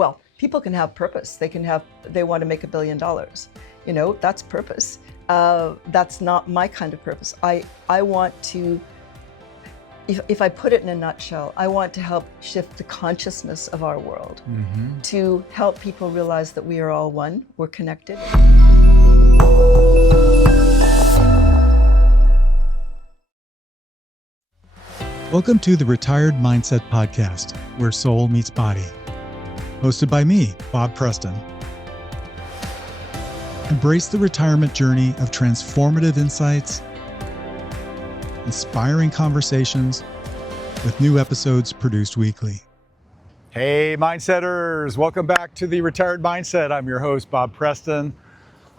well, people can have purpose. They want to make $1 billion. You know, that's purpose. That's not my kind of purpose. I want to, if I put it in a nutshell, I want to help shift the consciousness of our world, to help people realize that we are all one, we're connected. Welcome to the Retired Mindset Podcast, where soul meets body. Hosted by me, Bob Preston. Embrace the retirement journey of transformative insights, inspiring conversations, with new episodes produced weekly. Hey, Mindsetters! Welcome back to the Retired Mindset. I'm your host, Bob Preston,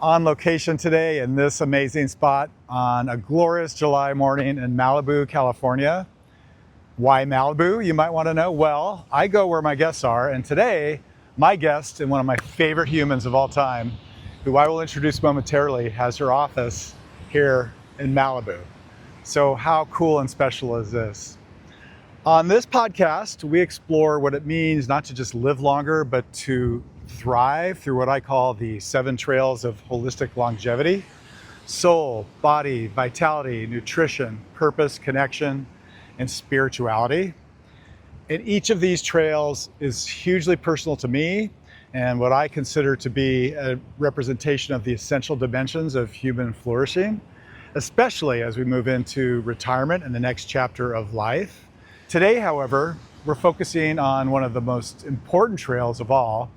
on location today in this amazing spot on a glorious July morning in Malibu, California. Why Malibu, you might want to know? Well, I go where my guests are, and today, my guest and one of my favorite humans of all time, who I will introduce momentarily, has her office here in Malibu. So how cool and special is this? On this podcast, we explore what it means not to just live longer, but to thrive through what I call the 7 trails of holistic longevity: soul, body, vitality, nutrition, purpose, connection, and spirituality. And each of these trails is hugely personal to me and what I consider to be a representation of the essential dimensions of human flourishing, especially as we move into retirement and the next chapter of life. Today, however, we're focusing on one of the most important trails of all: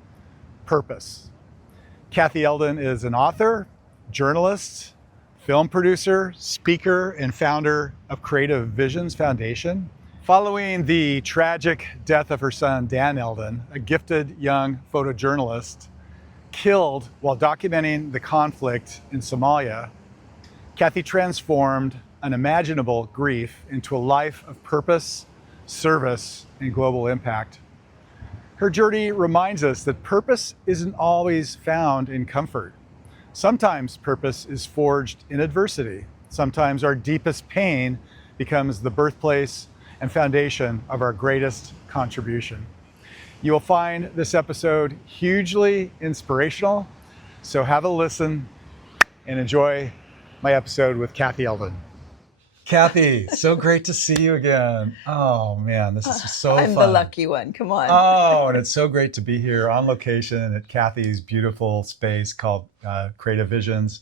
purpose. Kathy Eldon is an author, journalist, film producer, speaker, and founder of Creative Visions Foundation. Following the tragic death of her son, Dan Elden, a gifted young photojournalist killed while documenting the conflict in Somalia, Kathy transformed unimaginable grief into a life of purpose, service, and global impact. Her journey reminds us that purpose isn't always found in comfort. Sometimes purpose is forged in adversity. Sometimes our deepest pain becomes the birthplace and foundation of our greatest contribution. You will find this episode hugely inspirational, so have a listen and enjoy my episode with Kathy Eldon. Kathy, so great to see you again. Oh man, this is just so fun. I'm the lucky one, come on. Oh, and it's so great to be here on location at Kathy's beautiful space called Creative Visions.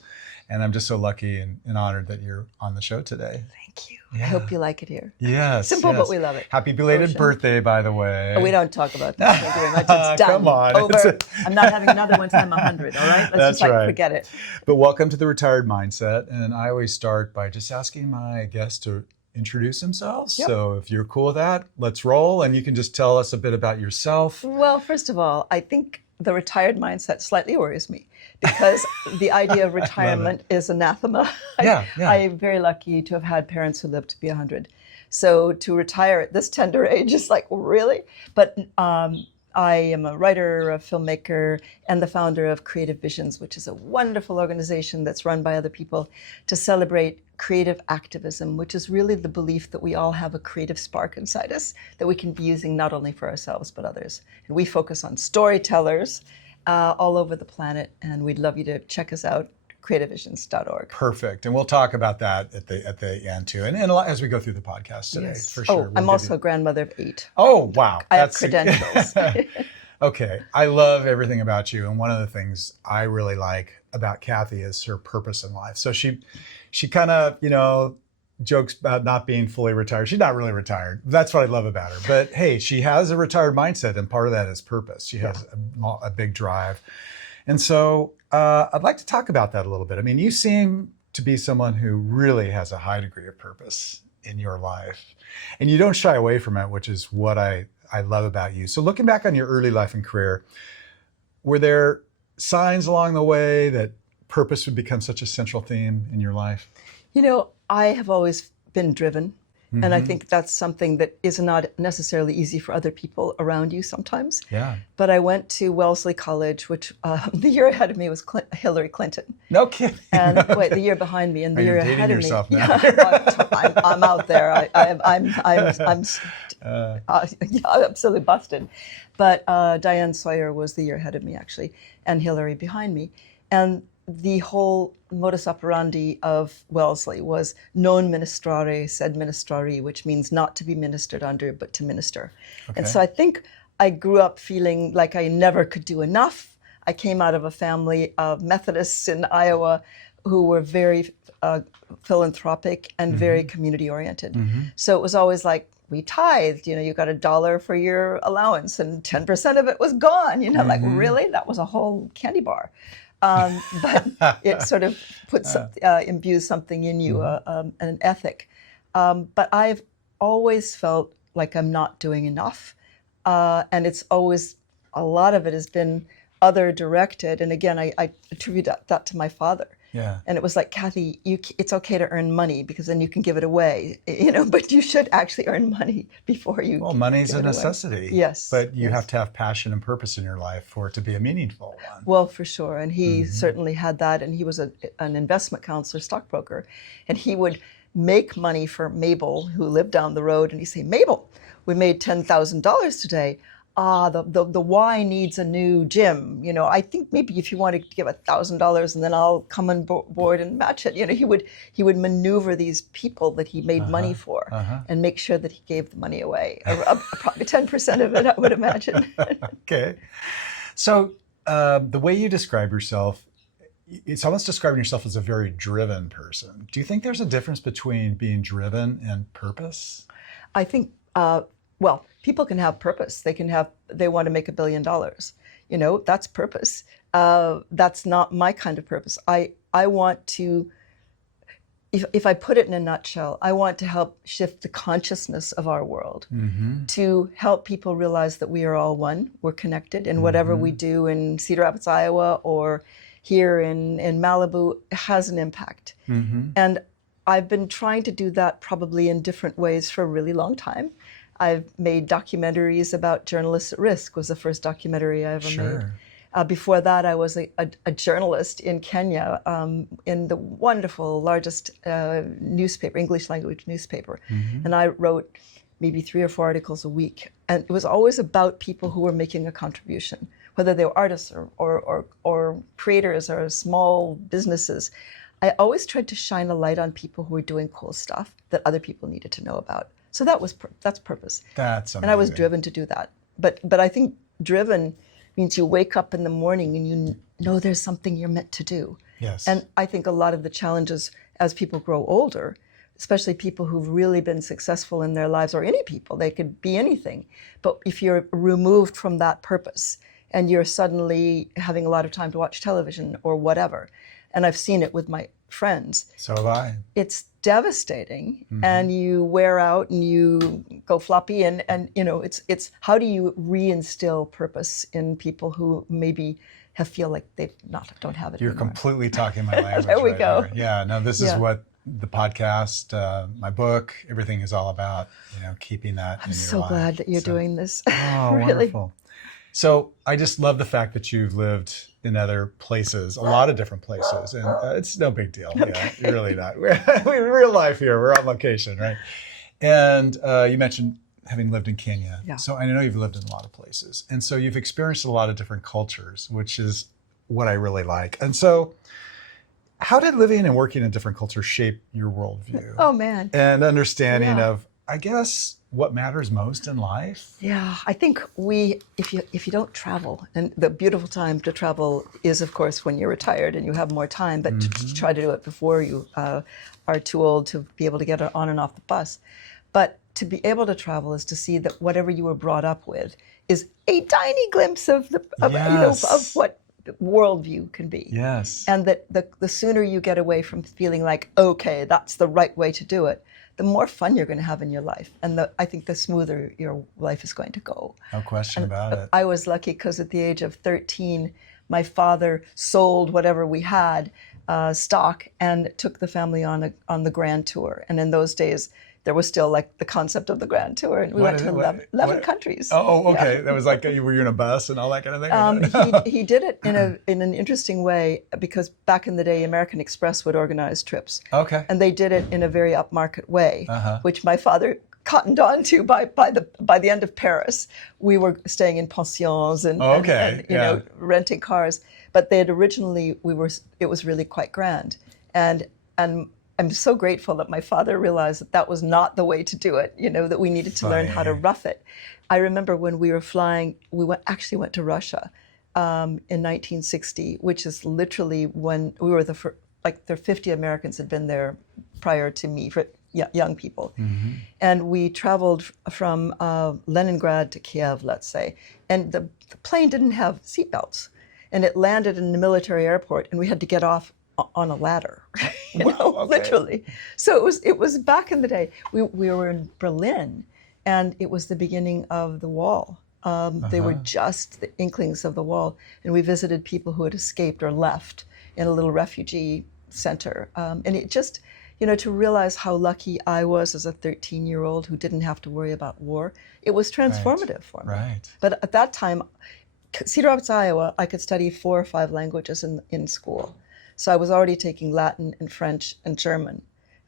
And I'm just so lucky and honored that you're on the show today. Thank you. Yeah. I hope you like it here. Yes. Simple, yes. but we love it. Happy belated birthday, by the way. Oh, we don't talk about that. Thank you very much. It's done. Come on. Over. I'm not having another one till I'm 100, all right? Let's just forget it. But welcome to the Retired Mindset. And I always start by just asking my guests to introduce themselves. Yep. So if you're cool with that, let's roll. And you can just tell us a bit about yourself. Well, first of all, I think the retired mindset slightly worries me because the idea of retirement is anathema. I'm very lucky to have had parents who lived to be 100. So to retire at this tender age is like, really? But I am a writer, a filmmaker, and the founder of Creative Visions, which is a wonderful organization that's run by other people to celebrate creative activism, which is really the belief that we all have a creative spark inside us that we can be using not only for ourselves, but others. And we focus on storytellers all over the planet, and we'd love you to check us out, creativevisions.org. Perfect. And we'll talk about that at the end too. And as we go through the podcast today, for sure. I'm also a grandmother of 8. Oh, wow. I have credentials. Okay. I love everything about you. And one of the things I really like about Kathy is her purpose in life. So she kind of, jokes about not being fully retired. She's not really retired. That's what I love about her. But hey, she has a retired mindset, and part of that is purpose. She has a big drive. And so I'd like to talk about that a little bit. I mean, you seem to be someone who really has a high degree of purpose in your life, and you don't shy away from it, which is what I love about you. So looking back on your early life and career, were there signs along the way that purpose would become such a central theme in your life? I have always been driven, And I think that's something that is not necessarily easy for other people around you sometimes. Yeah. But I went to Wellesley College, which the year ahead of me was Hillary Clinton. No kidding. And wait, the year behind me, and the year ahead of me. Yourself now. I'm out there. I'm absolutely busted. But Diane Sawyer was the year ahead of me, actually, and Hillary behind me. And the whole modus operandi of Wellesley was non ministrare sed ministrari, which means not to be ministered under, but to minister. Okay. And so I think I grew up feeling like I never could do enough. I came out of a family of Methodists in Iowa who were very philanthropic and very community oriented. So it was always like, we tithed, you got $1 for your allowance and 10% of it was gone, like, really? That was a whole candy bar. But it sort of imbues something in you, an ethic. But I've always felt like I'm not doing enough. And it's always, a lot of it has been other directed. And again, I attribute that to my father. Yeah. And it was like, Kathy, it's okay to earn money because then you can give it away, but you should actually earn money before you. Well, money's a necessity. Yes. But you have to have passion and purpose in your life for it to be a meaningful one. Well, for sure. And he certainly had that. And he was an investment counselor, stockbroker. And he would make money for Mabel, who lived down the road. And he'd say, Mabel, we made $10,000 today. The Y needs a new gym. I think maybe if you want to give $1,000 and then I'll come on board and match it. He would maneuver these people that he made money for and make sure that he gave the money away. Probably 10% of it, I would imagine. Okay. So the way you describe yourself, it's almost describing yourself as a very driven person. Do you think there's a difference between being driven and purpose? I think, well, people can have purpose. They want to make $1 billion. That's purpose. That's not my kind of purpose. I want to, if I put it in a nutshell, I want to help shift the consciousness of our world to help people realize that we are all one. We're connected, and whatever we do in Cedar Rapids, Iowa, or here in Malibu has an impact. And I've been trying to do that probably in different ways for a really long time. I've made documentaries about journalists at risk, was the first documentary I ever made. Before that, I was a journalist in Kenya in the wonderful, largest newspaper, English language newspaper. And I wrote maybe 3 or 4 articles a week. And it was always about people who were making a contribution, whether they were artists or creators or small businesses. I always tried to shine a light on people who were doing cool stuff that other people needed to know about. So that's purpose. That's amazing. And I was driven to do that. But I think driven means you wake up in the morning and you know there's something you're meant to do. Yes. And I think a lot of the challenges as people grow older, especially people who've really been successful in their lives, or any people, they could be anything. But if you're removed from that purpose and you're suddenly having a lot of time to watch television or whatever, and I've seen it with my friends. So have I. It's devastating, and you wear out and you go floppy, and it's how do you reinstill purpose in people who maybe feel like they don't have it You're anymore. Completely talking my language. There we right go. There. Yeah, no, this is what the podcast, my book, everything is all about, keeping that in your life. I'm so glad that you're doing this. Oh, really. Wonderful. So I just love the fact that you've lived in other places, a lot of different places, and it's no big deal. Yeah, you're really not. We're real life here. We're on location, right? And you mentioned having lived in Kenya. Yeah. So I know you've lived in a lot of places, and so you've experienced a lot of different cultures, which is what I really like. And so, how did living and working in different cultures shape your worldview? Oh man. And understanding of, I guess, what matters most in life? Yeah, I think if you don't travel, and the beautiful time to travel is, of course, when you're retired and you have more time, but to try to do it before you are too old to be able to get on and off the bus. But to be able to travel is to see that whatever you were brought up with is a tiny glimpse of what worldview can be. Yes. And that the sooner you get away from feeling like, okay, that's the right way to do it, the more fun you're going to have in your life. And I think the smoother your life is going to go. No question about it. I was lucky because at the age of 13, my father sold whatever we had, stock, and took the family on the grand tour. And in those days, there was still like the concept of the Grand Tour, and we went to 11 countries. Oh, okay. Yeah. That was like, were you in a bus and all that kind of thing? He did it in an interesting way, because back in the day, American Express would organize trips. Okay. And they did it in a very upmarket way, which my father cottoned on to. By the end of Paris, we were staying in pensions and, you know, renting cars. But they had originally, it was really quite grand. And I'm so grateful that my father realized that that was not the way to do it, you know, that we needed to learn how to rough it. I remember when we were flying, actually went to Russia in 1960, which is literally when we were there 50 Americans had been there prior to me, for young people. Mm-hmm. And we traveled from Leningrad to Kiev, let's say, and the plane didn't have seatbelts. And it landed in the military airport, and we had to get off on a ladder, literally. So it was back in the day. We were in Berlin, and it was the beginning of the wall. They were just the inklings of the wall, and we visited people who had escaped or left in a little refugee center. And it just, you know, to realize how lucky I was as a 13-year-old who didn't have to worry about war, it was transformative for me. Right. But at that time, Cedar Rapids, Iowa, I could study 4 or 5 languages in school. So I was already taking Latin and French and German.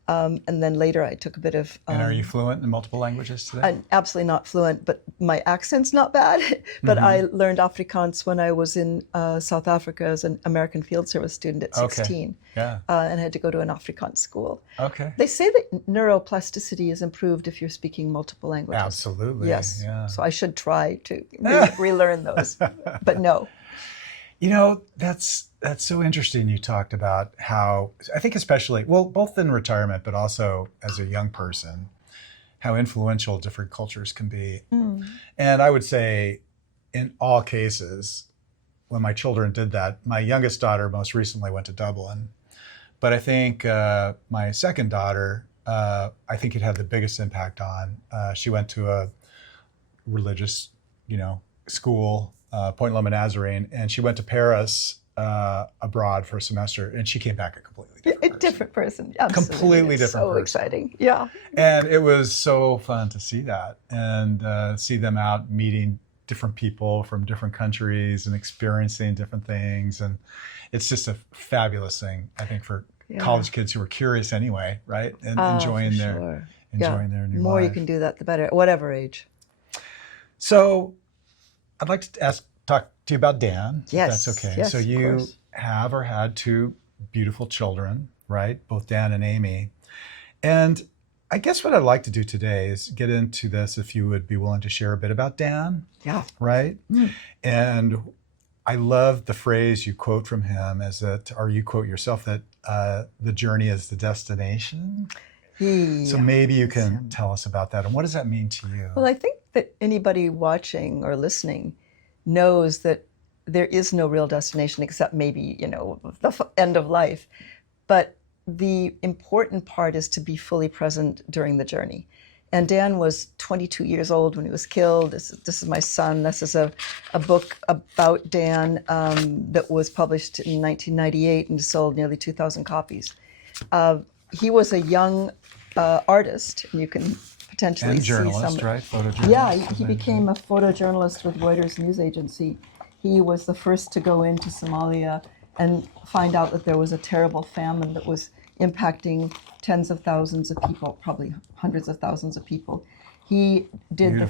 And then later I took a bit of... and are you fluent in multiple languages today? I'm absolutely not fluent, but my accent's not bad. But I learned Afrikaans when I was in South Africa as an American Field Service student at 16. And I had to go to an Afrikaans school. They say that neuroplasticity is improved if you're speaking multiple languages. Absolutely. Yes. Yeah. So I should try to relearn those, but no. You know, that's so interesting. You talked about how, I think especially, well, both in retirement, but also as a young person, how influential different cultures can be. And I would say in all cases, when my children did that, my youngest daughter most recently went to Dublin. But I think my second daughter, I think it had the biggest impact on. She went to a religious, school, Point Loma Nazarene, and she went to Paris abroad for a semester, and she came back a completely different person. Absolutely. Completely different person. So exciting, yeah. And it was so fun to see that, and see them out meeting different people from different countries and experiencing different things, and it's just a fabulous thing, I think, for college kids who are curious anyway, right? And enjoying their new life. The more you can do that, the better, at whatever age. So I'd like to talk to you about Dan, if that's okay. Yes, so you have or had 2 beautiful children, right? Both Dan and Amy. And I guess what I'd like to do today is get into this, if you would be willing to share a bit about Dan. Yeah. Right? And I love the phrase you quote from him, or you quote yourself, that the journey is the destination. So maybe you can tell us about that. And what does that mean to you? Well, I think that anybody watching or listening knows that there is no real destination except maybe, the end of life. But the important part is to be fully present during the journey. And Dan was 22 years old when he was killed. This is my son. This is a book about Dan that was published in 1998 and sold nearly 2,000 copies. He was a young artist, and you can potentially see some... And journalist, right? Photojournalist. Yeah, he became a photojournalist with Reuters News Agency. He was the first to go into Somalia and find out that there was a terrible famine that was impacting tens of thousands of people, probably hundreds of thousands of people. He did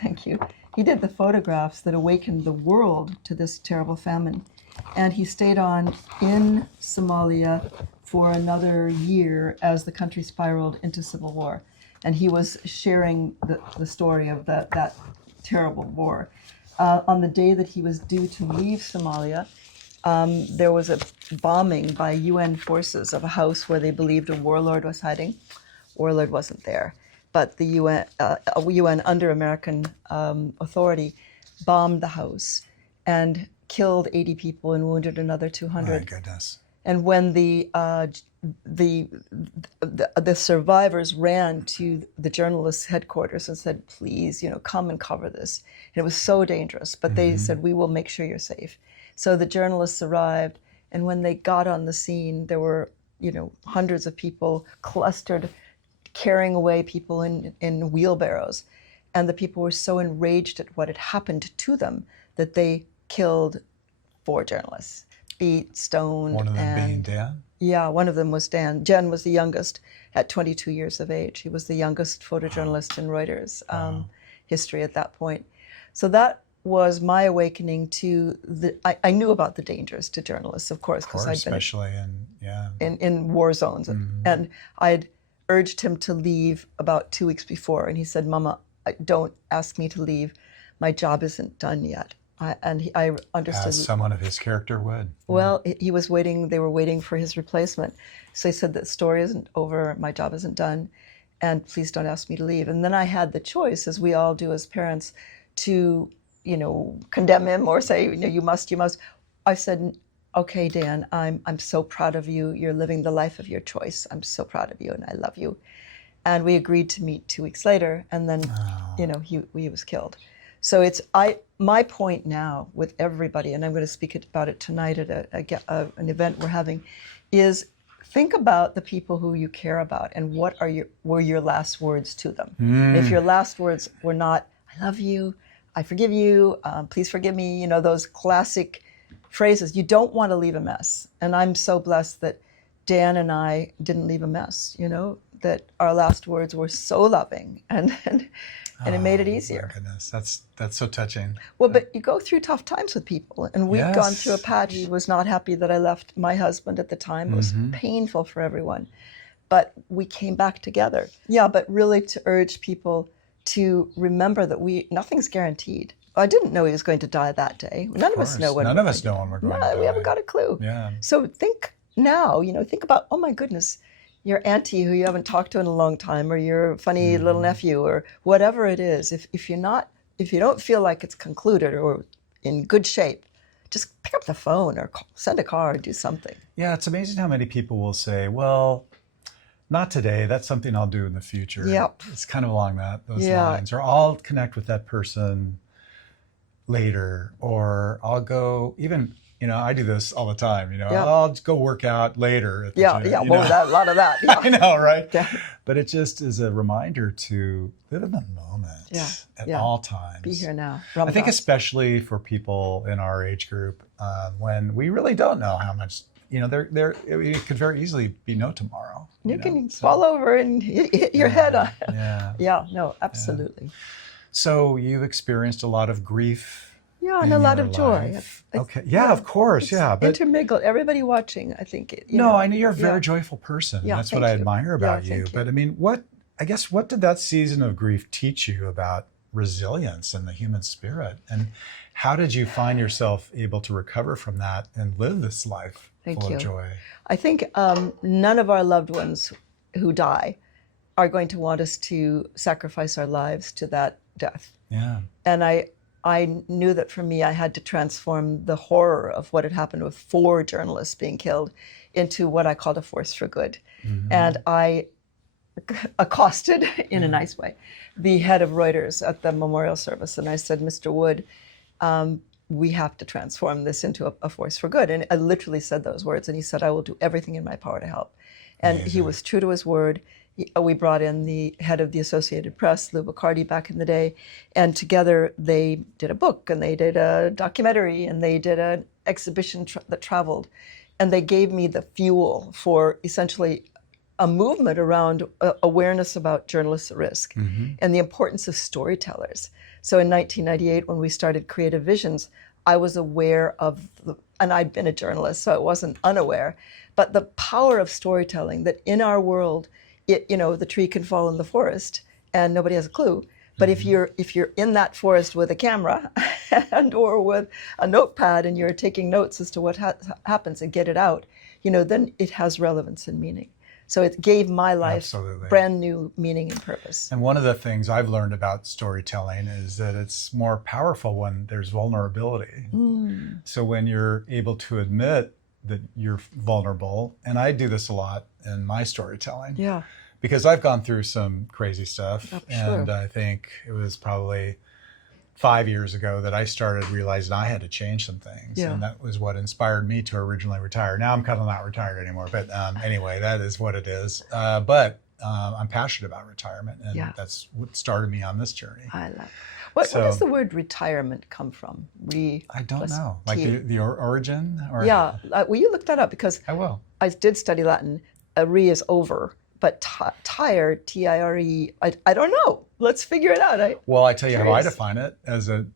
thank you. He did the photographs that awakened the world to this terrible famine. And he stayed on in Somalia for another year as the country spiraled into civil war. And he was sharing the story of that terrible war. On the day that he was due to leave Somalia, there was a bombing by UN forces of a house where they believed a warlord was hiding. Warlord wasn't there, but the UN under American authority bombed the house and killed 80 people and wounded another 200. My goodness. And when the survivors ran to the journalists' headquarters and said, please, come and cover this. And it was so dangerous, but they said, we will make sure you're safe. So the journalists arrived, and when they got on the scene, there were, hundreds of people clustered carrying away people in wheelbarrows. And the people were so enraged at what had happened to them that they killed 4 journalists, beat, stoned. One of them being Dan? Yeah, one of them was Dan. Jen was the youngest at 22 years of age. He was the youngest photojournalist in Reuters history at that point. So that was my awakening to I knew about the dangers to journalists, of course, because I'd been especially in war zones. And I'd urged him to leave about 2 weeks before. And he said, Mama, don't ask me to leave. My job isn't done yet. I understood. As someone of his character would. Well, he was waiting. They were waiting for his replacement. So he said, the story isn't over. My job isn't done. And please don't ask me to leave. And then I had the choice, as we all do as parents, to, condemn him or say, you must. I said, okay, Dan, I'm so proud of you. You're living the life of your choice. I'm so proud of you and I love you. And we agreed to meet 2 weeks later. And then, he was killed. So it's my point now with everybody, and I'm going to speak about it tonight at an event we're having, is think about the people who you care about and what were your last words to them. If your last words were not, I love you, I forgive you, please forgive me, those classic phrases, you don't want to leave a mess. And I'm so blessed that Dan and I didn't leave a mess, that our last words were so loving and it made it easier. My goodness, that's so touching. Well, but you go through tough times with people, and we've gone through a patch. He was not happy that I left my husband at the time. It was painful for everyone, but we came back together. Yeah, but really to urge people to remember that nothing's guaranteed. I didn't know he was going to die that day. None of us know when. None of us know when we're going to die. We haven't got a clue. Yeah. So think now. think about, oh my goodness, your auntie who you haven't talked to in a long time, or your funny little nephew, or whatever it is. If you don't feel like it's concluded or in good shape, just pick up the phone or send a card, or do something. Yeah, it's amazing how many people will say, well, not today, that's something I'll do in the future. Yep. It's kind of along those lines. Or I'll connect with that person later, or I'll go even, I do this all the time, I'll just go work out later at the gym, well, a lot of that. Yeah. I know, right? Yeah. But it just is a reminder to live in the moment at all times. Be here now. I think especially for people in our age group, when we really don't know how much, it could very easily be no tomorrow. You can fall over and hit your head on. Yeah. No, absolutely. Yeah. So you've experienced a lot of grief. Yeah, and a lot of joy. Okay. Yeah, of course. Yeah, but intermingled. Everybody watching, I think. I know you're a very joyful person. Yeah, that's what I admire about you. You. But I mean, what did that season of grief teach you about resilience and the human spirit? And how did you find yourself able to recover from that and live this life full of joy? I think none of our loved ones who die are going to want us to sacrifice our lives to that death. Yeah. And I knew that for me, I had to transform the horror of what had happened with 4 journalists being killed into what I called a force for good. And I accosted, in a nice way, the head of Reuters at the memorial service. And I said, Mr. Wood, we have to transform this into a force for good. And I literally said those words. And he said, I will do everything in my power to help. And he was true to his word. We brought in the head of the Associated Press, Lou Bacardi, back in the day, and together they did a book, and they did a documentary, and they did an exhibition that traveled, and they gave me the fuel for essentially a movement around awareness about journalists at risk and the importance of storytellers. So in 1998, when we started Creative Visions, I was aware of and I'd been a journalist, so I wasn't unaware, but the power of storytelling, that in our world, the tree can fall in the forest and nobody has a clue. But if you're in that forest with a camera and or with a notepad and you're taking notes as to what happens and get it out, then it has relevance and meaning. So it gave my life brand new meaning and purpose. And one of the things I've learned about storytelling is that it's more powerful when there's vulnerability. So when you're able to admit that you're vulnerable, and I do this a lot in my storytelling. Yeah. Because I've gone through some crazy stuff. Sure. And I think it was probably 5 years ago that I started realizing I had to change some things. Yeah. And that was what inspired me to originally retire. Now I'm kind of not retired anymore, but anyway, that is what it is. But I'm passionate about retirement, and that's what started me on this journey. I love it. Where does the word retirement come from? I don't know. Like the origin? Or? Yeah. Will you look that up? Because I will. I did study Latin. Re is over. But tire, T-I-R-E, I don't know. Let's figure it out. Well, I tell you how I define it, as a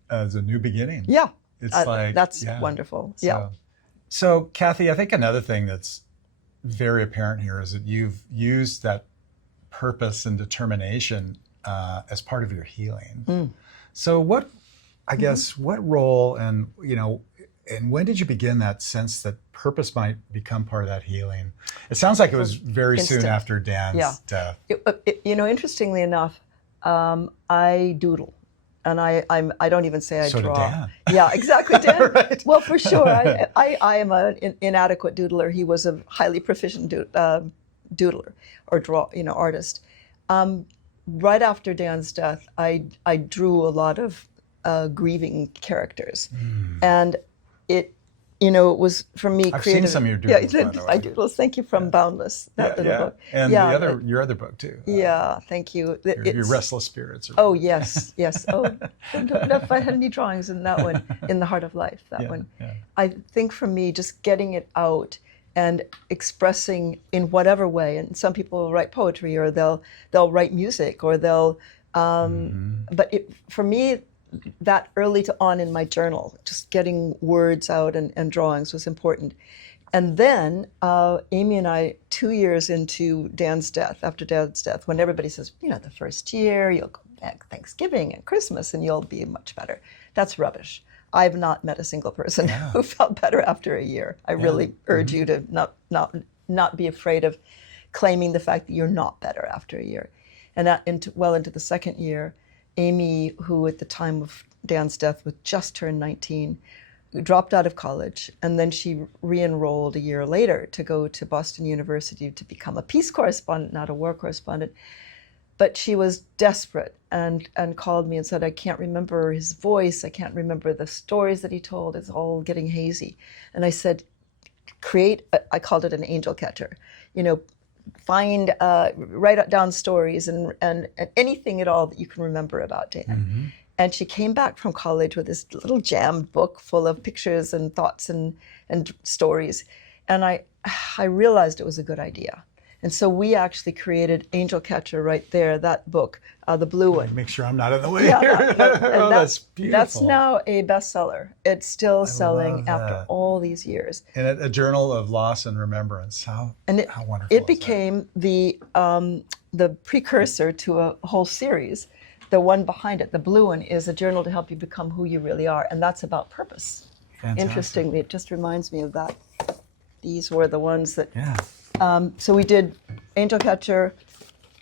new beginning. Yeah. It's like... That's wonderful. So, Kathy, I think another thing that's very apparent here is that you've used that purpose and determination as part of your healing. So what role and when did you begin that sense that purpose might become part of that healing? It sounds like it was very soon after Dan's death. Interestingly enough, I doodle. And I don't even say I draw. Did Dan. Yeah, exactly, Dan. Right. Well, for sure. I am an inadequate doodler. He was a highly proficient doodler or artist. Right after Dan's death, I drew a lot of grieving characters, and it was for me creative. I've seen some of your doodles. Yeah, my doodles. Thank you, from Boundless, that little book. And your other book too. Yeah, thank you. Your Restless Spirits. Oh yes. Oh, I don't know if I had any drawings in that one, in the Heart of Life. That one. Yeah. I think for me, just getting it out and expressing in whatever way. And some people will write poetry, or they'll write music, or they'll. But for me, that early on in my journal, just getting words out and drawings was important. And then Amy and I, 2 years into after Dan's death, when everybody says, the first year, you'll go back Thanksgiving and Christmas and you'll be much better. That's rubbish. I've not met a single person who felt better after a year. I really urge you to not be afraid of claiming the fact that you're not better after a year. And that into the second year, Amy, who at the time of Dan's death was just turned 19, dropped out of college, and then she re-enrolled a year later to go to Boston University to become a peace correspondent, not a war correspondent. But she was desperate and called me and said, I can't remember his voice, I can't remember the stories that he told, it's all getting hazy. And I said, I called it an angel catcher, write down stories and anything at all that you can remember about Dan. And she came back from college with this little jammed book full of pictures and thoughts and stories. And I realized it was a good idea. And so we actually created Angel Catcher right there, that book, the blue one. Make sure I'm not in the way here. That's beautiful. That's now a bestseller. It's still selling after all these years. And a journal of loss and remembrance. How wonderful. It became the precursor to a whole series. The one behind it, the blue one, is a journal to help you become who you really are. And that's about purpose. Fantastic. Interestingly, it just reminds me of that. These were the ones that... So we did Angel Catcher,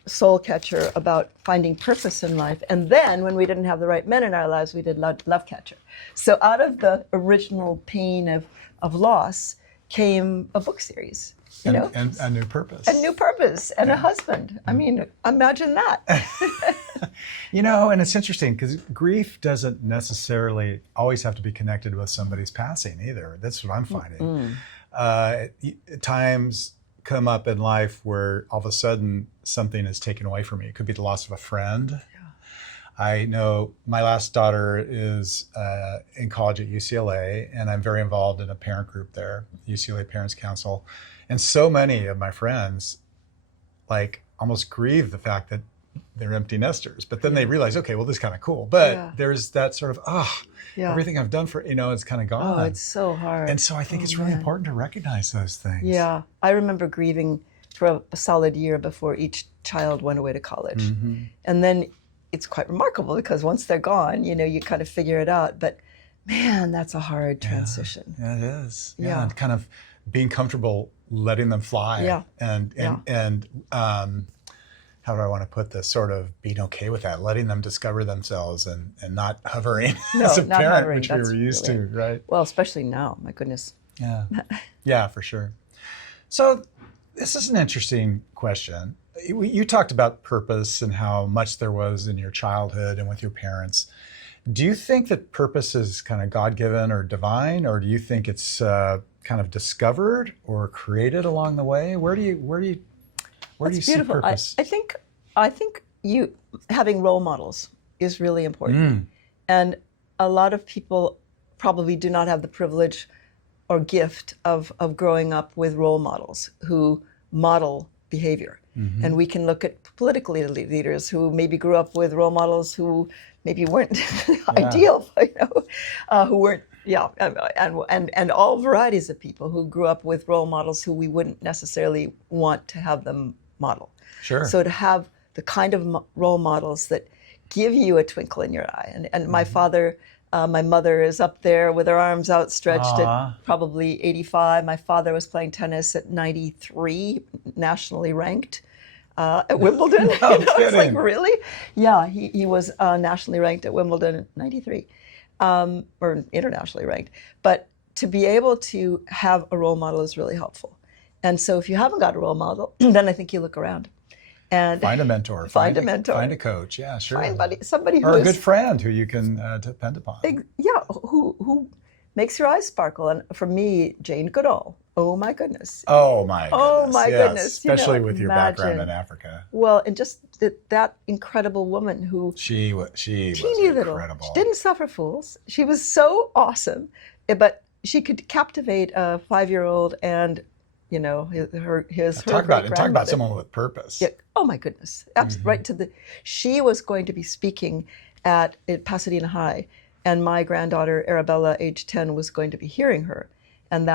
Soul Catcher, about finding purpose in life. And then when we didn't have the right men in our lives, we did Love Catcher. So out of the original pain of loss came a book series. And a new purpose. A new purpose and a husband. I mean, imagine that. And it's interesting because grief doesn't necessarily always have to be connected with somebody's passing either. That's what I'm finding. Times come up in life where all of a sudden something is taken away from you. It could be the loss of a friend. Yeah. I know my last daughter is in college at UCLA, and I'm very involved in a parent group there, UCLA Parents Council. And so many of my friends almost grieve the fact that they're empty nesters, but then they realize, okay, well, this is kind of cool. But there's that sort of, everything I've done for, it's kind of gone. Oh, it's so hard. And so I think it's really important to recognize those things. Yeah. I remember grieving for a solid year before each child went away to college. And then it's quite remarkable because once they're gone, you kind of figure it out. But man, that's a hard transition. Yeah, it is. Yeah. And kind of being comfortable letting them fly. Yeah. And how do I want to put this, sort of being okay with that, letting them discover themselves and not hovering as a parent, hovering. Which we were used to, right? Well, especially now, my goodness. Yeah, yeah, for sure. So this is an interesting question. You talked about purpose and how much there was in your childhood and with your parents. Do you think that purpose is kind of God-given or divine, or do you think it's kind of discovered or created along the way? Where do Where do you see purpose? I think you having role models is really important. And a lot of people probably do not have the privilege or gift of growing up with role models who model behavior. And we can look at political leaders who maybe grew up with role models who maybe weren't ideal, who weren't, and all varieties of people who grew up with role models who we wouldn't necessarily want to have them model. Sure. So to have the kind of role models that give you a twinkle in your eye. And my father, my mother is up there with her arms outstretched at probably 85. My father was playing tennis at 93, nationally ranked at Wimbledon. No It's like, really? Yeah, he was nationally ranked at Wimbledon at 93, or internationally ranked. But to be able to have a role model is really helpful. And so if you haven't got a role model, then I think you look around. And find a mentor. Find a coach. Yeah, sure. Somebody or a good friend who you can depend upon. Who makes your eyes sparkle. And for me, Jane Goodall. Oh my goodness. Oh my goodness. Oh my goodness. Especially with your background in Africa. Well, and just that incredible woman who she was little, incredible. She didn't suffer fools. She was so awesome, but she could captivate a 5-year-old and talk about someone with purpose. Yeah. Oh my goodness. Right to she was going to be speaking at Pasadena High, and my granddaughter Arabella, age 10, was going to be hearing her, and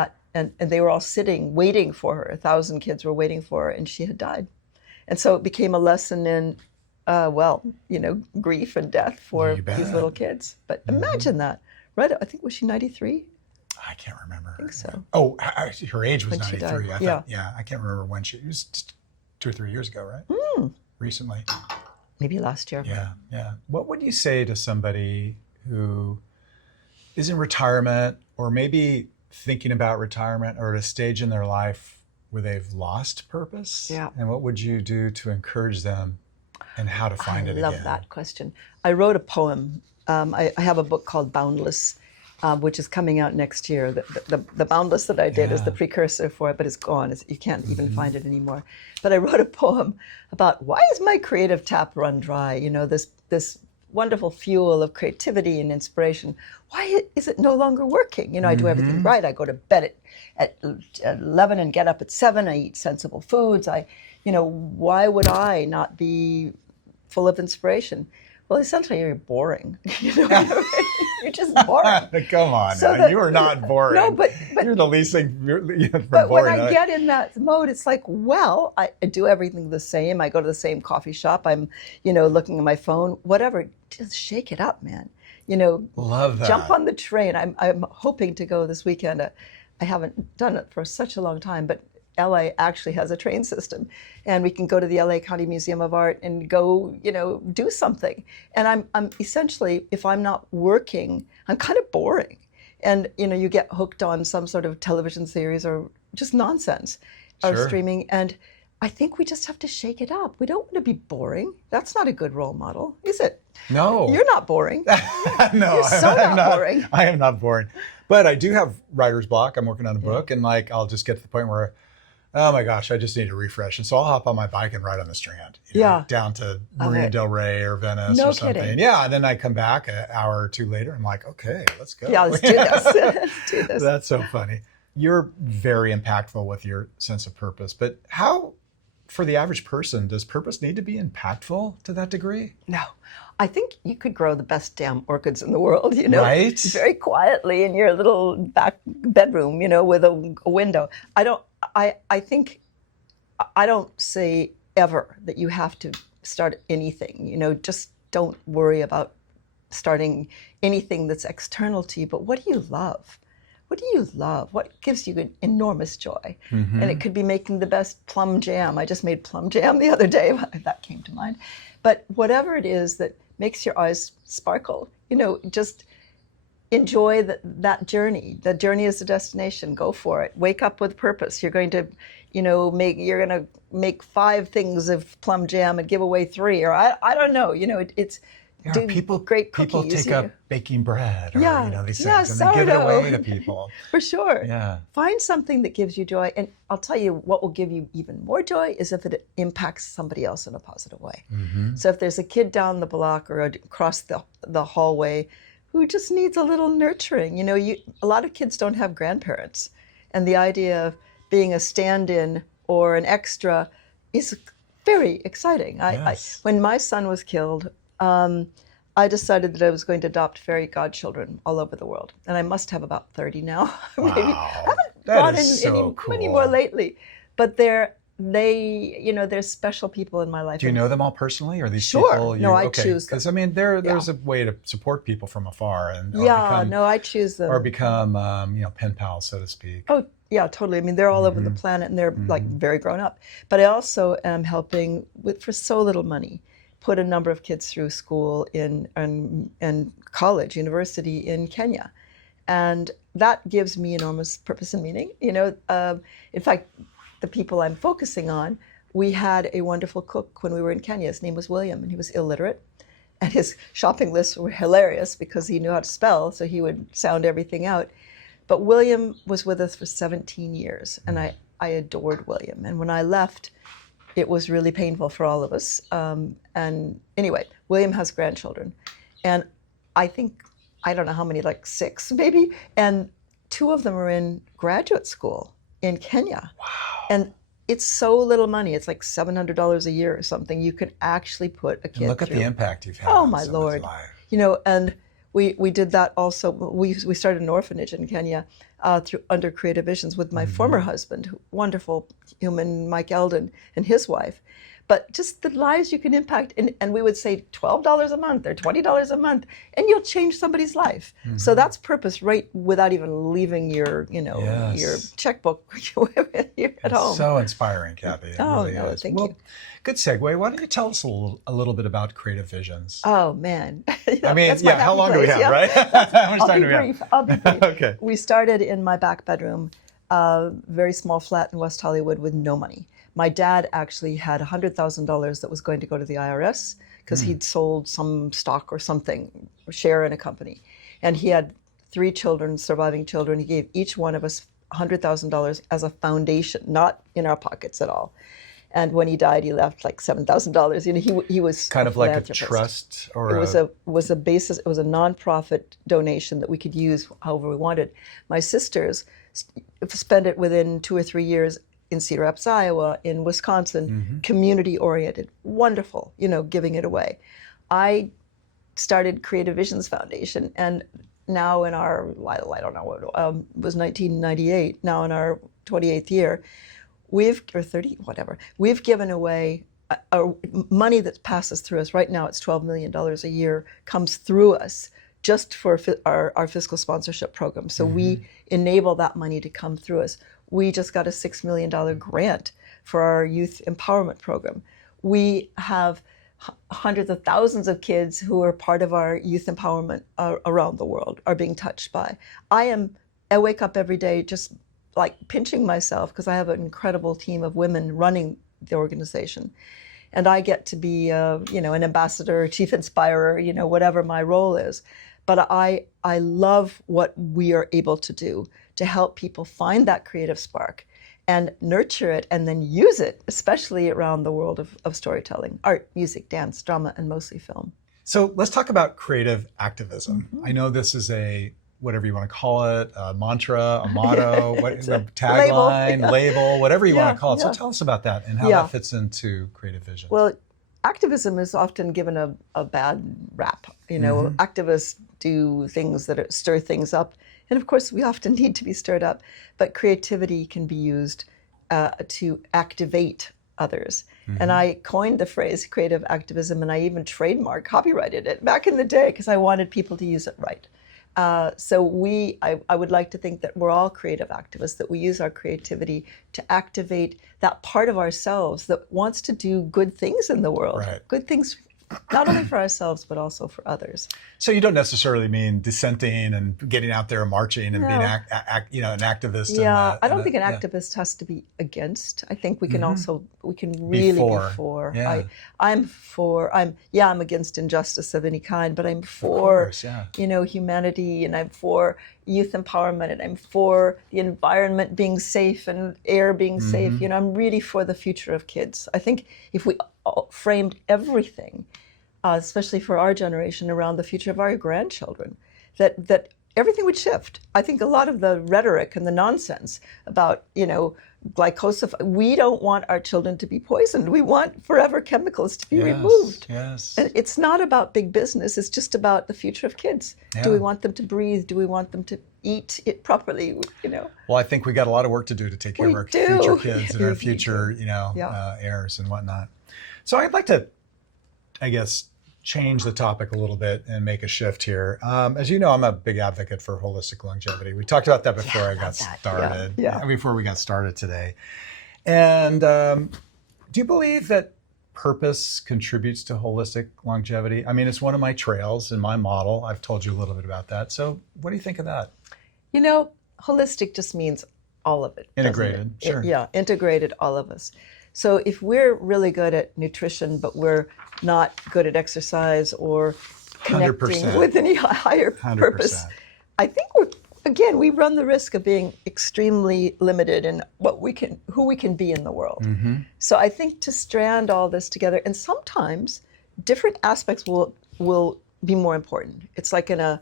they were all sitting waiting for her. 1,000 kids were waiting for her, and she had died. And so it became a lesson in grief and death for these little kids. But imagine that. Right? I think, was she 93? I can't remember. I think so. Oh, her age was when 93. I can't remember when it was just 2 or 3 years ago, right? Recently. Maybe last year. Yeah. What would you say to somebody who is in retirement or maybe thinking about retirement or at a stage in their life where they've lost purpose? Yeah. And what would you do to encourage them and how to find it again? I love that question. I wrote a poem. I have a book called Boundless, which is coming out next year. The Boundless that I did is the precursor for it, but it's gone. You can't even find it anymore. But I wrote a poem about why is my creative tap run dry? This wonderful fuel of creativity and inspiration. Why is it no longer working? I do everything right. I go to bed at 11 and get up at 7. I eat sensible foods. Why would I not be full of inspiration? Well, essentially, you're boring. You're just boring. Come on, you are not boring. No, but you're the least thing. But when I get in that mode, it's like, well, I do everything the same. I go to the same coffee shop. I'm, looking at my phone. Whatever. Just shake it up, man. Love that. Jump on the train. I'm hoping to go this weekend. I haven't done it for such a long time, but LA actually has a train system, and we can go to the LA County Museum of Art and go, do something. And I'm essentially, if I'm not working, I'm kind of boring. And, you get hooked on some sort of television series or just nonsense or streaming. And I think we just have to shake it up. We don't want to be boring. That's not a good role model, is it? No. You're not boring. No, You're so not boring. I am not boring. But I do have writer's block. I'm working on a book, and I'll just get to the point where, oh my gosh, I just need to refresh. And so I'll hop on my bike and ride on the Strand, down to Marina Del Rey or Venice or something. Kidding. Yeah, and then I come back an hour or two later. I'm like, okay, let's go. Yeah, let's do this. Let's do this. That's so funny. You're very impactful with your sense of purpose. But how, for the average person, does purpose need to be impactful to that degree? No. I think you could grow the best damn orchids in the world, Right? Very quietly in your little back bedroom, with a window. I think I don't say ever that you have to start anything, just don't worry about starting anything that's external to you. But what do you love? What do you love? What gives you an enormous joy? And it could be making the best plum jam. I just made plum jam the other day. That came to mind. But whatever it is that makes your eyes sparkle, just enjoy that journey. The journey is the destination. Go for it. Wake up with purpose. You're going to, make 5 things of plum jam and give away 3, or I don't know. great cookies. People take up baking bread or these Yeah, things and they give it away to people. For sure. Yeah. Find something that gives you joy. And I'll tell you what will give you even more joy is if it impacts somebody else in a positive way. Mm-hmm. So if there's a kid down the block or across the hallway who just needs a little nurturing, a lot of kids don't have grandparents. And the idea of being a stand-in or an extra is very exciting. Yes. When my son was killed, I decided that I was going to adopt fairy godchildren all over the world. And I must have about 30 now. Wow. Maybe. I haven't brought in many more lately. But they're special people in my life. Do you know them all personally? Or these sure. people? No, I choose them. Because, there's a way to support people from afar. I choose them. Or become, pen pals, so to speak. Oh, yeah, totally. They're all over the planet and they're very grown up. But I also am helping for so little money, put a number of kids through school and college, university in Kenya. And that gives me enormous purpose and meaning. In fact, the people I'm focusing on, we had a wonderful cook when we were in Kenya. His name was William, and he was illiterate. And his shopping lists were hilarious because he knew how to spell, so he would sound everything out. But William was with us for 17 years, and I adored William. And when I left, it was really painful for all of us. And anyway, William has grandchildren. And I think, I don't know how many, like 6 maybe, and 2 of them are in graduate school in Kenya. Wow. And it's so little money. It's like $700 a year or something. You could actually put a kid and look through. At the impact you've had. Oh, my Lord. And we did that also. We started an orphanage in Kenya under Creative Visions with my former husband, wonderful human, Mike Eldon, and his wife. But just the lives you can impact, and we would say $12 a month or $20 a month, and you'll change somebody's life. So that's purpose, right? Without even leaving your checkbook at home. So inspiring, Kathy. It really is. Thank you. Good segue. Why don't you tell us a little bit about Creative Visions? Oh man, how long do we have, right? How much time do we have? I'll be brief. Okay. We started in my back bedroom, very small flat in West Hollywood with no money. My dad actually had $100,000 that was going to go to the IRS because he'd sold some stock or something, or share in a company. And he had 3 children, surviving children. He gave each one of us $100,000 as a foundation, not in our pockets at all. And when he died, he left like $7,000. He was kind of like a trust, or it was a basis. It was a nonprofit donation that we could use however we wanted. My sisters spent it within 2 or 3 years in Cedar Rapids, Iowa, in Wisconsin, community-oriented, wonderful, giving it away. I started Creative Visions Foundation, and now in our, I don't know what, it was 1998, now in our 28th year, we've given away money that passes through us. Right now it's $12 million a year, comes through us just for our fiscal sponsorship program. So we enable that money to come through us. We just got a $6 million grant for our youth empowerment program. We have hundreds of thousands of kids who are part of our youth empowerment around the world are being touched by. I wake up every day just like pinching myself because I have an incredible team of women running the organization. And I get to be, an ambassador, chief inspirer, whatever my role is. But I love what we are able to do to help people find that creative spark and nurture it and then use it, especially around the world of storytelling, art, music, dance, drama, and mostly film. So let's talk about creative activism. I know this is a, whatever you want to call it, a mantra, a motto, a tagline, label, whatever you want to call it. So tell us about that and how that fits into Creative Visions. Well, activism is often given a bad rap. Activists do things that stir things up. And of course, we often need to be stirred up. But creativity can be used to activate others. And I coined the phrase creative activism, and I even copyrighted it back in the day because I wanted people to use it right. So I would like to think that we're all creative activists, that we use our creativity to activate that part of ourselves that wants to do good things in the world, good things not only for ourselves, but also for others. So you don't necessarily mean dissenting and getting out there and marching and being an activist. Yeah, I don't think an activist has to be against. I think we can we can really be for. Yeah. I'm against injustice of any kind, but I'm for, humanity, and I'm for youth empowerment, and I'm for the environment being safe and air being safe. I'm really for the future of kids. I think if we framed everything, especially for our generation, around the future of our grandchildren, that everything would shift. I think a lot of the rhetoric and the nonsense about, glycosify, we don't want our children to be poisoned. We want forever chemicals to be removed. Yes. And it's not about big business. It's just about the future of kids. Yeah. Do we want them to breathe? Do we want them to eat it properly? Well, I think we got a lot of work to do to take care of our future kids and our future, heirs and whatnot. So I'd like to, I guess, change the topic a little bit and make a shift here. As you know, I'm a big advocate for holistic longevity. We talked about that before I got started, before we got started today. And do you believe that purpose contributes to holistic longevity? I mean, it's one of my trails in my model. I've told you a little bit about that. So what do you think of that? Holistic just means all of it. Integrated, sure. Integrated, all of us. So if we're really good at nutrition, but we're not good at exercise or connecting 100%. With any higher 100%. Purpose, I think we run the risk of being extremely limited in who we can be in the world. So I think to strand all this together, and sometimes different aspects will be more important. It's like in a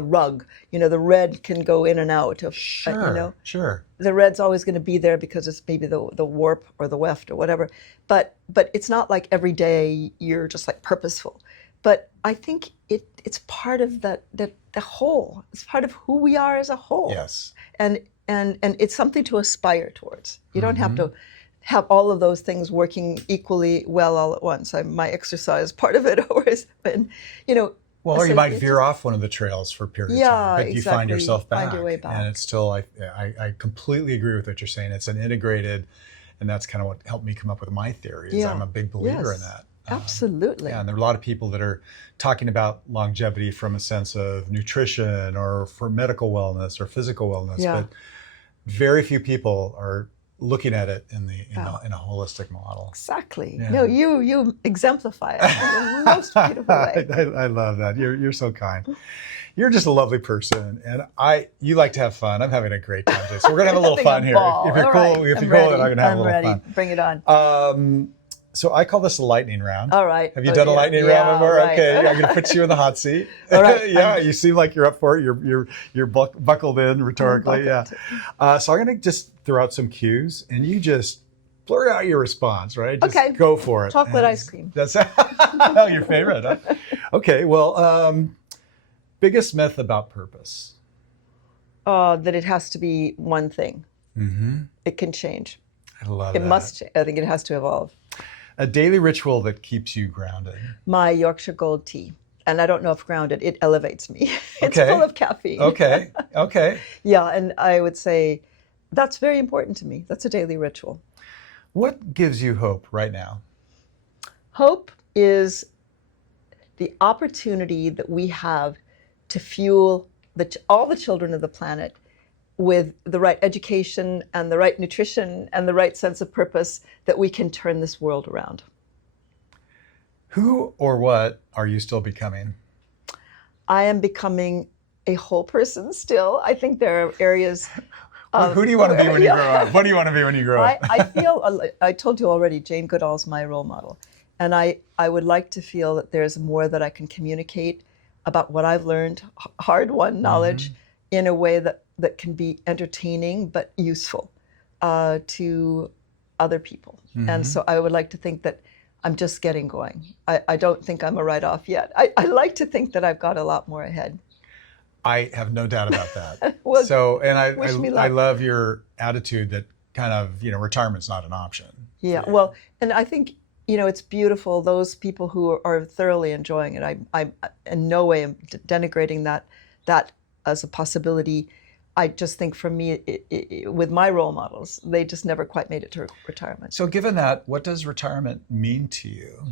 rug, the red can go in and out of, Sure. The red's always going to be there because it's maybe the warp or the weft or whatever. But it's not like every day you're just like purposeful. But I think it's part of the whole. It's part of who we are as a whole. Yes. And it's something to aspire towards. You don't have to have all of those things working equally well all at once. My exercise part of it always been, Well, or you might veer off one of the trails for a period of time, but you find yourself back. Find your way back. And it's still, I completely agree with what you're saying. It's an integrated, and that's kind of what helped me come up with my theory. Is I'm a big believer in that. Absolutely. And there are a lot of people that are talking about longevity from a sense of nutrition or for medical wellness or physical wellness, but very few people are looking at it in a holistic model. Exactly. Yeah. No, you exemplify it in the most beautiful way. I love that. You're so kind. You're just a lovely person, and you like to have fun. I'm having a great time today, so we're gonna have a little fun here. If you're cool, then I'm gonna have a little fun. Bring it on. So I call this a lightning round. All right. Have you done a lightning round before? Right. Okay, I'm gonna put you in the hot seat. All right. You seem like you're up for it. You're buckled in rhetorically. So I'm gonna just throw out some cues, and you just blurt out your response. Right? Just go for it. Chocolate ice cream. That's your favorite. Huh? Okay. Well, biggest myth about purpose. That it has to be one thing. It can change. I love it. It must change. I think it has to evolve. A daily ritual that keeps you grounded. My Yorkshire Gold tea. And I don't know if grounded, it elevates me. It's full of caffeine. Okay. Yeah, and I would say that's very important to me. That's a daily ritual. What gives you hope right now? Hope is the opportunity that we have to fuel all the children of the planet with the right education and the right nutrition and the right sense of purpose, that we can turn this world around. Who or what are you still becoming? I am becoming a whole person still. I think there are areas. Who do you want to be when you grow up? What do you want to be when you grow up? I feel, I told you already, Jane Goodall's my role model. And I would like to feel that there's more that I can communicate about what I've learned, hard-won knowledge, in a way that can be entertaining but useful to other people. And so I would like to think that I'm just getting going. I don't think I'm a write-off yet. I like to think that I've got a lot more ahead. I have no doubt about that. Well, I love your attitude that kind of, retirement's not an option. Yeah, well, and I think, it's beautiful, those people who are thoroughly enjoying it. I in no way am denigrating that as a possibility. I just think for me, with my role models, they just never quite made it to retirement. So given that, what does retirement mean to you?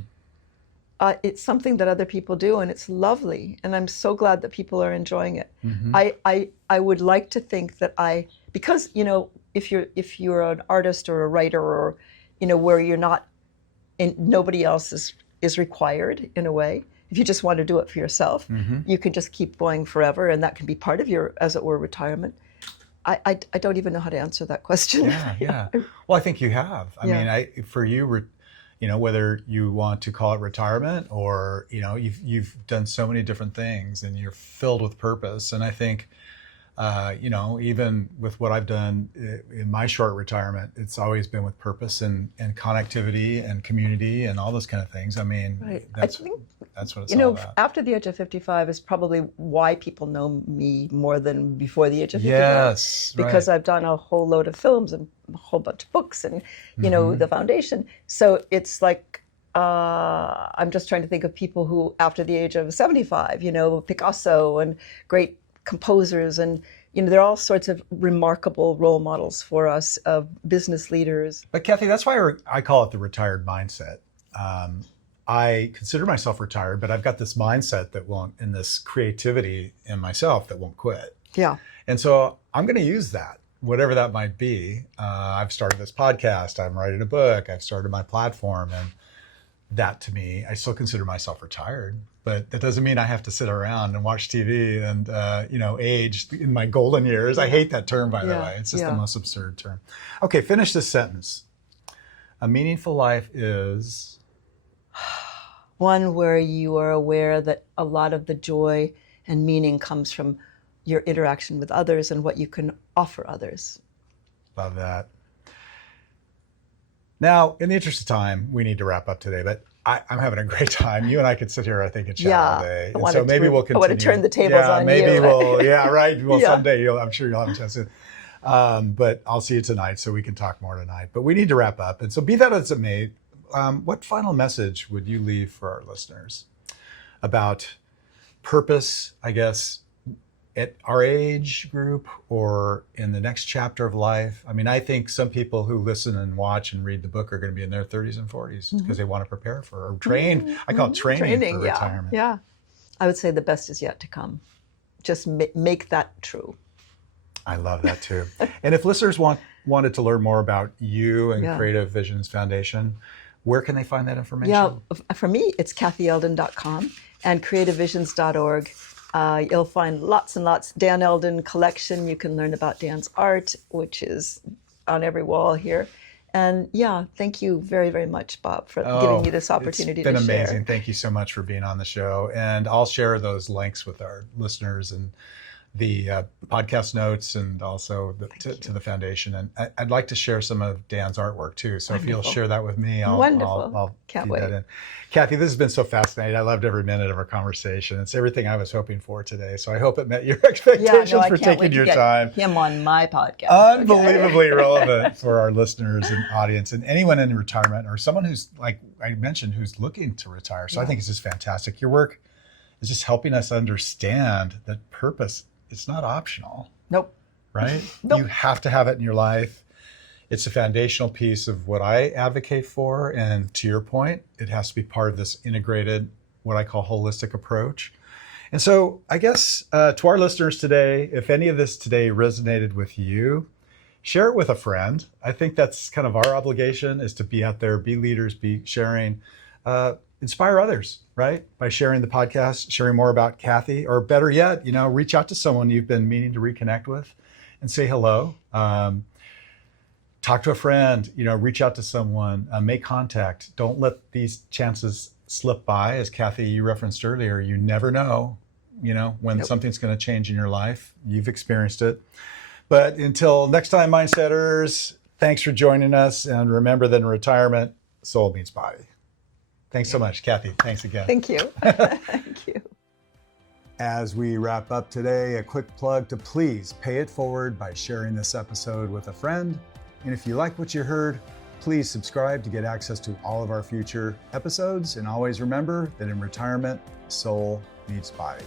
it's something that other people do, and it's lovely. And I'm so glad that people are enjoying it. Mm-hmm. I would like to think that because if you're an artist or a writer, or where you're not, and nobody else is required in a way. If you just want to do it for yourself, mm-hmm. you can just keep going forever, and that can be part of your, as it were, retirement. I don't even know how to answer that question. Yeah. Well, I think you have. I mean, for you, whether you want to call it retirement or, you've done so many different things and you're filled with purpose. And I think, even with what I've done in my short retirement, it's always been with purpose and connectivity and community and all those kind of things. I mean, right. that's what it's all about. After the age of 55 is probably why people know me more than before the age of 55. Yes, because right. I've done a whole load of films and a whole bunch of books and, mm-hmm. the foundation. So it's like, I'm just trying to think of people who, after the age of 75, Picasso and great composers, and there are all sorts of remarkable role models for us, of business leaders. But Kathy, that's why I call it the retired mindset. I consider myself retired, but I've got this mindset and this creativity in myself that won't quit. Yeah. And so I'm going to use that, whatever that might be. I've started this podcast, I'm writing a book, I've started my platform, and that to me, I still consider myself retired. But that doesn't mean I have to sit around and watch TV and, age in my golden years. I hate that term, by the way. It's just the most absurd term. Okay, finish this sentence. A meaningful life is... one where you are aware that a lot of the joy and meaning comes from your interaction with others and what you can offer others. Love that. Now, in the interest of time, we need to wrap up today, but I'm having a great time. You and I could sit here, I think, and chat all day. And so maybe we'll continue. I want to turn the tables on maybe you. Well, someday I'm sure you'll have a chance to. But I'll see you tonight, so we can talk more tonight. But we need to wrap up. And so be that as it may, what final message would you leave for our listeners about purpose, I guess, at our age group or in the next chapter of life? I mean, I think some people who listen and watch and read the book are going to be in their 30s and 40s because they want to prepare for or train. Mm-hmm. I call it training for retirement. Yeah. I would say the best is yet to come. Just make that true. I love that too. And if listeners wanted to learn more about you and Creative Visions Foundation, where can they find that information? Yeah, for me, it's kathyeldon.com and creativevisions.org. You'll find lots and lots. Dan Elden collection. You can learn about Dan's art, which is on every wall here. And thank you very, very much, Bob, for giving me this opportunity to share. It's been amazing. Thank you so much for being on the show. And I'll share those links with our listeners and the podcast notes and also to the foundation. And I'd like to share some of Dan's artwork too. So if you'll share that with me, I'll Can't feed wait. that in. Kathy, this has been so fascinating. I loved every minute of our conversation. It's everything I was hoping for today. So I hope it met your expectations for taking your time. Him on my podcast. Unbelievably relevant for our listeners and audience and anyone in retirement or someone who's, like I mentioned, who's looking to retire. So I think it's just fantastic. Your work is just helping us understand that purpose, it's not optional. Nope. Right? Nope. You have to have it in your life. It's a foundational piece of what I advocate for. And to your point, it has to be part of this integrated, what I call holistic approach. And so I guess to our listeners today, if any of this today resonated with you, share it with a friend. I think that's kind of our obligation, is to be out there, be leaders, be sharing, inspire others, right? By sharing the podcast, sharing more about Kathy, or better yet, reach out to someone you've been meaning to reconnect with and say hello. Talk to a friend, reach out to someone, make contact. Don't let these chances slip by. As Kathy, you referenced earlier, you never know, when something's going to change in your life. You've experienced it. But until next time, Mindsetters, thanks for joining us. And remember that in retirement, soul meets body. Thanks so much, Kathy. Thanks again. Thank you. Thank you. As we wrap up today, a quick plug to please pay it forward by sharing this episode with a friend. And if you like what you heard, please subscribe to get access to all of our future episodes. And always remember that in retirement, soul meets body.